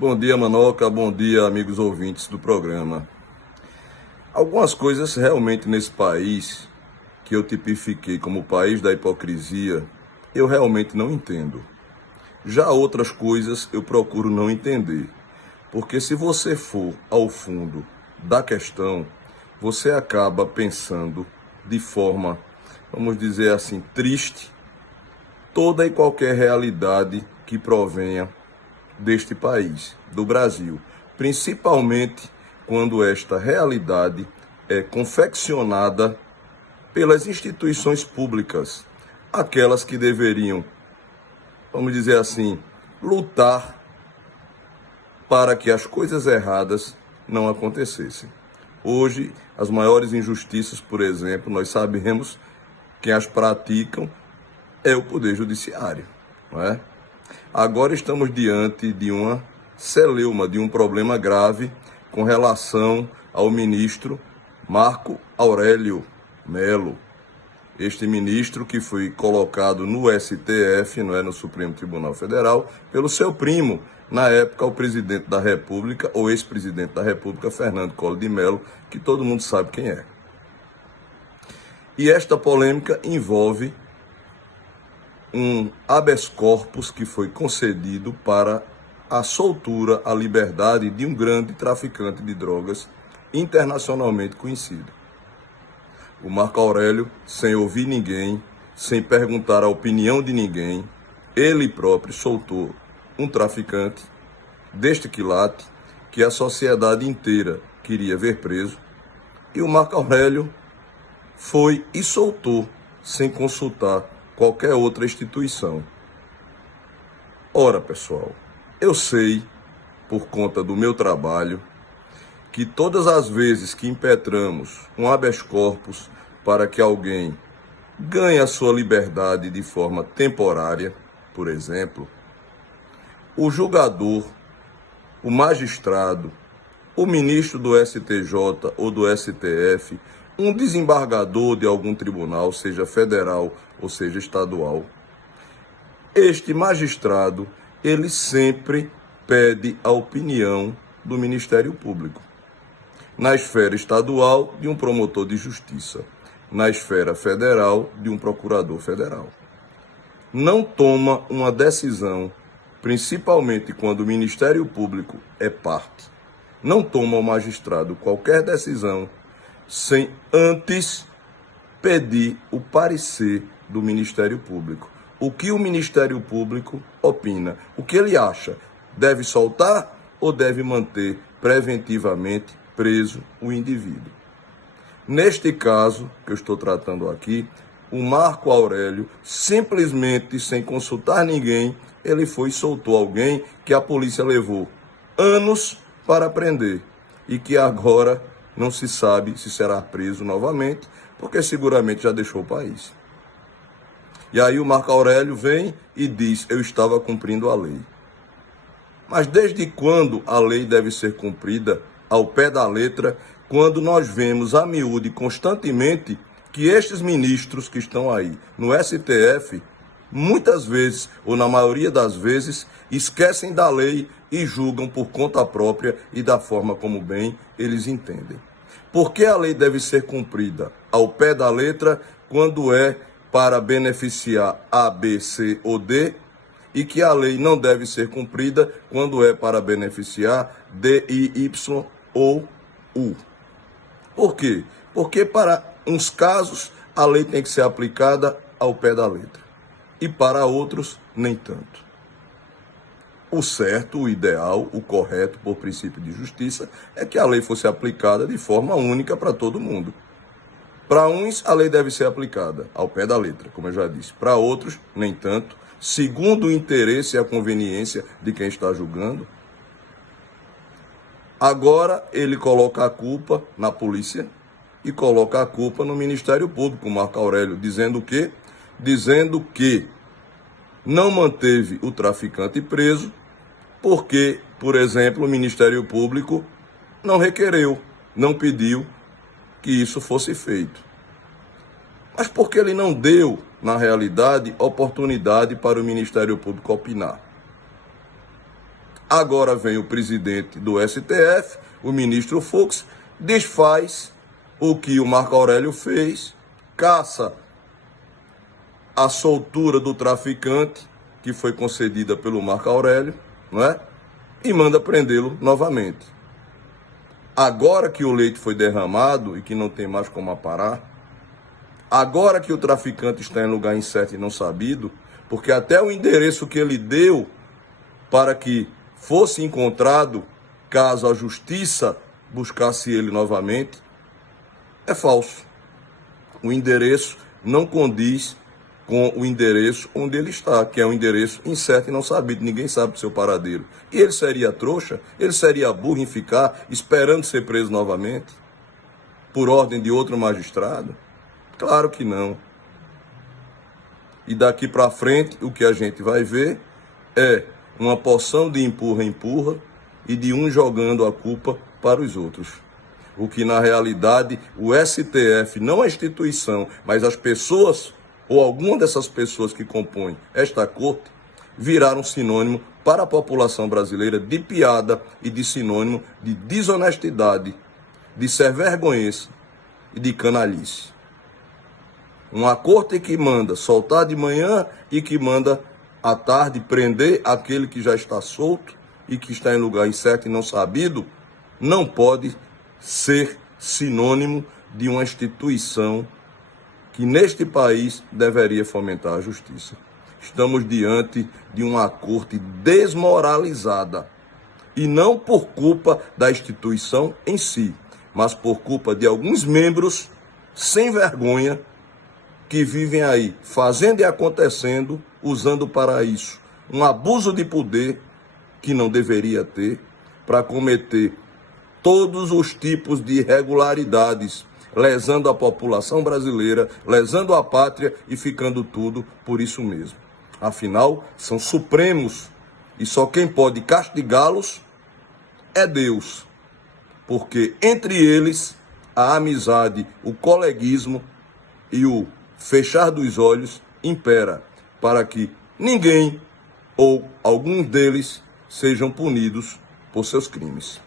Bom dia, Manoca. Bom dia, amigos ouvintes do programa. Algumas coisas realmente nesse país, que eu tipifiquei como o país da hipocrisia, eu realmente não entendo. Já outras coisas eu procuro não entender. Porque se você for ao fundo da questão, você acaba pensando de forma, vamos dizer assim, triste, toda e qualquer realidade que provenha deste país, do Brasil, principalmente quando esta realidade é confeccionada pelas instituições públicas, aquelas que deveriam, vamos dizer assim, lutar para que as coisas erradas não acontecessem. Hoje, as maiores injustiças, por exemplo, nós sabemos quem as praticam é o Poder Judiciário, não é? Agora estamos diante de uma celeuma, de um problema grave com relação ao ministro Marco Aurélio Melo. Este ministro que foi colocado no STF, não é, no Supremo Tribunal Federal, pelo seu primo, na época o presidente da República, ou ex-presidente da República, Fernando Collor de Mello, que todo mundo sabe quem é. E esta polêmica envolve um habeas corpus que foi concedido para a soltura, a liberdade de um grande traficante de drogas internacionalmente conhecido. O Marco Aurélio, sem ouvir ninguém, sem perguntar a opinião de ninguém, ele próprio soltou um traficante deste quilate que a sociedade inteira queria ver preso, e o Marco Aurélio foi e soltou sem consultar qualquer outra instituição. Ora, pessoal, eu sei, por conta do meu trabalho, que todas as vezes que impetramos um habeas corpus para que alguém ganhe a sua liberdade de forma temporária, por exemplo, o julgador, o magistrado, o ministro do STJ ou do STF, um desembargador de algum tribunal, seja federal ou seja estadual, este magistrado, ele sempre pede a opinião do Ministério Público. Na esfera estadual, de um promotor de justiça. Na esfera federal, de um procurador federal. Não toma uma decisão, principalmente quando o Ministério Público é parte. Não toma o magistrado qualquer decisão sem antes pedir o parecer do Ministério Público. O que o Ministério Público opina? O que ele acha? Deve soltar ou deve manter preventivamente preso o indivíduo? Neste caso que eu estou tratando aqui, o Marco Aurélio, simplesmente sem consultar ninguém, ele foi e soltou alguém que a polícia levou anos para prender e que agora não se sabe se será preso novamente, porque seguramente já deixou o país. E aí o Marco Aurélio vem e diz: eu estava cumprindo a lei. Mas desde quando a lei deve ser cumprida ao pé da letra, quando nós vemos a miúde constantemente que estes ministros que estão aí no STF, muitas vezes, ou na maioria das vezes, esquecem da lei e julgam por conta própria e da forma como bem eles entendem. Por que a lei deve ser cumprida ao pé da letra quando é para beneficiar A, B, C ou D, e que a lei não deve ser cumprida quando é para beneficiar D, I, Y ou U? Por quê? Porque para uns casos a lei tem que ser aplicada ao pé da letra e para outros nem tanto. O certo, o ideal, o correto por princípio de justiça é que a lei fosse aplicada de forma única para todo mundo. Para uns, a lei deve ser aplicada ao pé da letra, como eu já disse. Para outros, nem tanto, segundo o interesse e a conveniência de quem está julgando. Agora, ele coloca a culpa na polícia e coloca a culpa no Ministério Público, Marco Aurélio, dizendo o quê? Dizendo que não manteve o traficante preso porque, por exemplo, o Ministério Público não requereu, não pediu que isso fosse feito. Mas porque ele não deu, na realidade, oportunidade para o Ministério Público opinar. Agora vem o presidente do STF, o ministro Fux, desfaz o que o Marco Aurélio fez, caça a soltura do traficante, que foi concedida pelo Marco Aurélio, não é? E manda prendê-lo novamente. Agora que o leite foi derramado e que não tem mais como aparar, agora que o traficante está em lugar incerto e não sabido, porque até o endereço que ele deu para que fosse encontrado, caso a justiça buscasse ele novamente, é falso. O endereço não condiz com o endereço onde ele está, que é um endereço incerto e não sabido, ninguém sabe do seu paradeiro. E ele seria trouxa? Ele seria burro em ficar esperando ser preso novamente? Por ordem de outro magistrado? Claro que não. E daqui para frente, o que a gente vai ver é uma porção de empurra-empurra e de um jogando a culpa para os outros. O que, na realidade, o STF, não a instituição, mas as pessoas, ou alguma dessas pessoas que compõem esta corte, viraram sinônimo para a população brasileira de piada e de sinônimo de desonestidade, de ser vergonhense e de canalice. Uma corte que manda soltar de manhã e que manda à tarde prender aquele que já está solto e que está em lugar incerto e não sabido, não pode ser sinônimo de uma instituição que neste país deveria fomentar a justiça. Estamos diante de uma corte desmoralizada, e não por culpa da instituição em si, mas por culpa de alguns membros sem vergonha que vivem aí fazendo e acontecendo, usando para isso um abuso de poder que não deveria ter, para cometer todos os tipos de irregularidades, lesando a população brasileira, lesando a pátria e ficando tudo por isso mesmo. Afinal, são supremos e só quem pode castigá-los é Deus, porque entre eles a amizade, o coleguismo e o fechar dos olhos impera, para que ninguém ou alguns deles sejam punidos por seus crimes.